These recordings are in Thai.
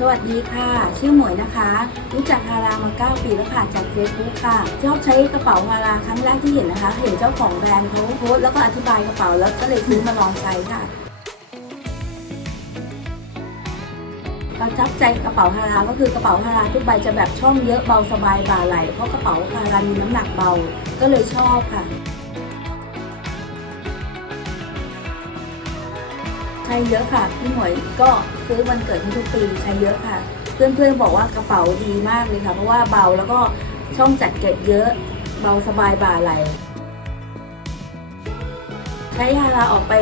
สวัสดีค่ะ ชื่อหมวยนะคะ รู้จักฮารามา 9 ปีแล้วค่ะ จากเฟซบุ๊กค่ะ ชอบใช้กระเป๋าฮาราครั้งแรกที่เห็นนะคะ เห็นเจ้าของแบรนด์เขาโพสต์แล้วก็อธิบายกระเป๋าแล้วก็เลยซื้อมาลองใช้ค่ะประทับใจกระเป๋าฮาราก็คือกระเป๋าฮาราทุกใบจะแบบช่องเยอะเบาสบายบ่าไหลเพราะกระเป๋าฮารามีน้ำหนักเบา ก็เลยชอบค่ะ ช้เยอะค่ะพี่หมวยก็ซื้อวันเกิดให้ทุกปีใช้เยอะค่ะ เพื่อนๆบอกว่ากระเป๋าดีมากเลยค่ะ เพราะว่าเบาแล้วก็ช่องจัดเก็บเยอะ เบาสบายบ่าไหลใช้ฮาราออกไป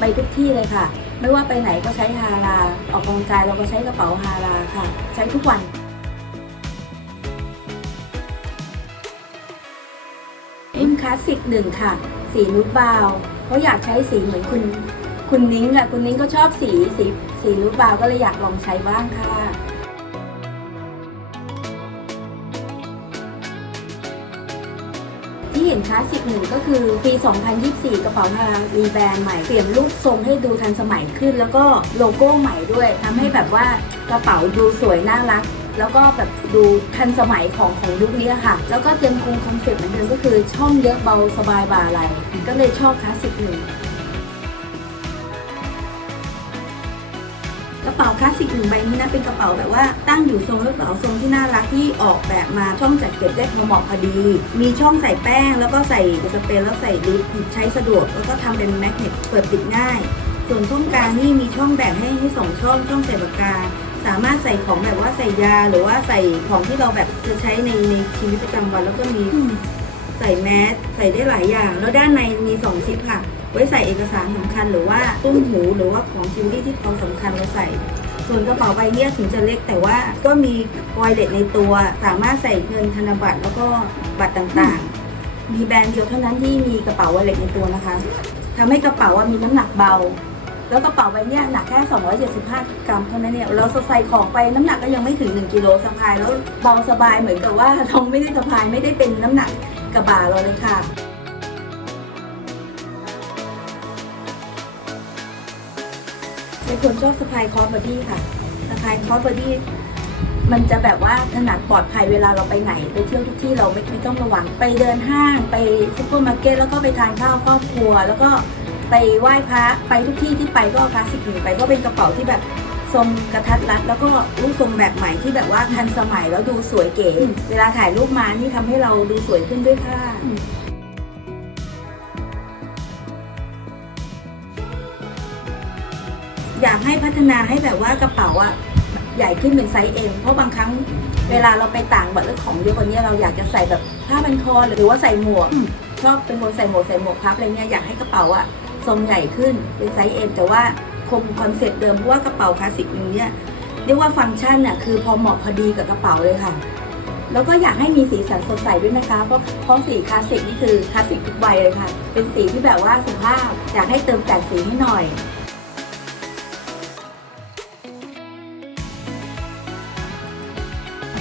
ไปทุกที่เลยค่ะ ไม่ว่าไปไหนก็ใช้ฮาราออกกำลังกายเราก็ใช้กระเป๋าฮาราค่ะ ใช้ทุกวันรุ่นคลาสสิกหนึ่งค่ะ สีนูดบาว เพราะอยากใช้สีเหมือนคุณ คุณนิ้งอะคุณนิ้งก็ชอบสีสีสีนูดบาวก็เลยอยากลองใช้บ้างค่ะ ที่เห็นคลาสสิกหนึ่งก็คือปี 2024 กระเป๋าฮารีแบรนด์ใหม่ เปลี่ยนรูปทรงให้ดูทันสมัยขึ้น แล้วก็โลโก้ใหม่ด้วยทำให้แบบว่ากระเป๋าดูสวยน่ารักแล้วก็แบบดูทันสมัยของของยุคนี้ค่ะ แล้วก็ยังคงคอนเซ็ปต์เหมือนเดิมก็คือช่องเยอะเบาสบายบ่าไหลก็เลยชอบคลาสสิกหนึ่ง ลาสสิกหนึ่งใบนี้นะเป็นกระเป๋าแบบว่าตั้งอยู่ทรงกระเป๋าทรงที่น่ารักที่ออกแบบมาช่องจัดเก็บได้พอเหมาะพอดี มีช่องใส่แป้ง แล้วก็ใส่สเปรย์แล้วใส่ลิปใช้สะดวกแล้วก็ทำเป็นแมกเนตเปิดปิดง่าย ส่วนช่องกลางนี่มีช่องแบ่งให้ให้สองช่องช่องใส่ปากกาสามารถใส่ของแบบว่าใส่ยาหรือว่าใส่ของที่เราแบบจะใช้ในในชีวิตประจำวันแล้วก็มีใส่แมสใส่ได้หลายอย่าง แล้วด้านในมีสองซิปค่ะ ไว้ใส่เอกสารสำคัญหรือว่าตุ้มหูหรือว่าของจิวเวลรี่ที่เขาสำคัญเราใส่ ส่วนกระเป๋าใบเนี้ยถึงจะเล็กแต่ว่าก็มีวอยเล็ตในตัว สามารถใส่เงินธนบัตรแล้วก็บัตรต่างๆ มีแบรนด์เดียวเท่านั้นที่มีกระเป๋าวอยเล็ตในตัวนะคะทำให้กระเป๋าอะมีน้ำหนักเบา แล้วกระเป๋าใบเนี้ยหนักแค่ 275 กรัมเท่านั้นเนี่ยเราใส่ของไปน้ำหนักก็ยังไม่ถึง 1กิโลสะพายแล้วเบาสบายเหมือนกับว่าเราไม่ได้สะพายไม่ได้เป็นน้ำหนักกระบะเราเลยค่ะ เป็นคนชอบสะพายคอสบอดี้ค่ะสะพายคอสบอดี้มันจะแบบว่าถนัดปลอดภัยเวลาเราไปไหน ไปเที่ยวทุกที่เราไม่ไม่ต้องระวัง ไปเดินห้างไปซุปเปอร์มาร์เก็ตแล้วก็ไปทานข้าวครอบครัว แล้วก็ไปไหว้พระไปทุกที่ที่ไปก็เอาคลาสสิกหนึ่งไปก็เป็นกระเป๋าที่แบบทรงกระทัดรัดแล้วก็รูปทรงแบบใหม่ที่แบบว่าทันสมัยแล้วดูสวยเก๋ เวลาถ่ายรูปมานี่ทำให้เราดูสวยขึ้นด้วยค่ะ อยากให้พัฒนาให้แบบว่ากระเป๋าอะใหญ่ขึ้นเป็นไซส์เอ็มเพราะบางครั้งเวลาเราไปต่างแบบเรื่องของเยอะกว่านี้เราอยากจะใส่แบบผ้าพันคอหรือว่าใส่หมวกชอบเป็นคนใส่หมวกใส่หมวกพับอะไรเงี้ยอยากให้กระเป๋าอะทรงใหญ่ขึ้นเป็นไซส์เอ็มแต่ว่าคงคอนเซ็ปต์เดิมเพราะว่ากระเป๋าคลาสสิกอย่างเนี้ยเรียกว่าฟังก์ชันน่ะคือพอเหมาะพอดีกับกระเป๋าเลยค่ะแล้วก็อยากให้มีสีสันสดใสด้วยนะคะ เพราะเพราะสีคลาสสิกนี่คือคลาสสิกทุกใบเลยค่ะ เป็นสีที่แบบว่าสุภาพ อยากให้เติมแต่งสีให้หน่อย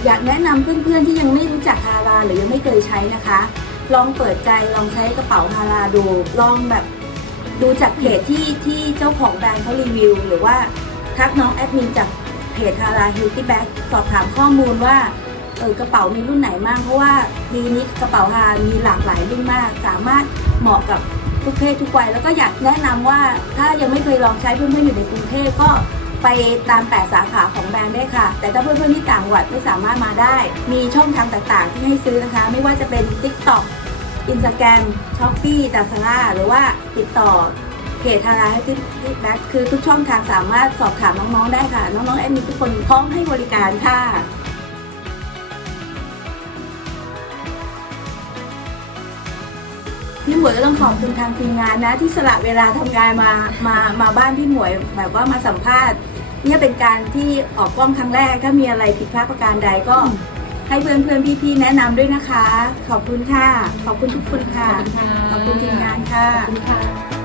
อยากแนะนำเพื่อนๆที่ยังไม่รู้จักฮาราหรือยังไม่เคยใช้นะคะ ลองเปิดใจลองใช้กระเป๋าฮาราดู ลองแบบดูจากเพจที่ที่เจ้าของแบรนด์เขารีวิว หรือว่าทักน้องแอดมินจากเพจฮาราฮิลตี้แบ็กสอบถามข้อมูลว่าเออกระเป๋ามีรุ่นไหนมากเพราะว่าปีนี้กระเป๋าฮารามีหลากหลายรุ่นมาก สามารถเหมาะกับทุกเพศทุกวัยแล้วก็อยากแนะนำว่าถ้ายังไม่เคยลองใช้เพื่อนๆอยู่ในกรุงเทพก็ ไปตาม 8 สาขาของแบรนด์ได้ค่ะ แต่ถ้าเพื่อนๆที่ต่างจังหวัดไม่สามารถมาได้ มีช่องทางต่างๆ ที่ให้ซื้อนะคะ ไม่ว่าจะเป็น TikTok Instagram Shopee ดาซาร่าหรือว่าติดต่อเพจทาราให้ที่แบ็คคือทุกช่องทางสามารถสอบถามน้องๆได้ค่ะ น้องๆแอดมินทุกคนพร้อมให้บริการค่ะ พี่หมวยก็ต้องขอบคุณทางทีมงานนะ ที่สละเวลาทำงานมามามาบ้านพี่หมวยแบบว่ามาสัมภาษณ์ เนี่ยเป็นการที่ออกกล้องครั้งแรกถ้ามีอะไรผิดพลาดประการใดก็ให้เพื่อนเพื่อนๆพี่ๆแนะนำด้วยนะคะ ขอบคุณค่ะ ขอบคุณทุกคนค่ะ ขอบคุณค่ะขอบคุณทีมงานค่ะขอบคุณค่ะ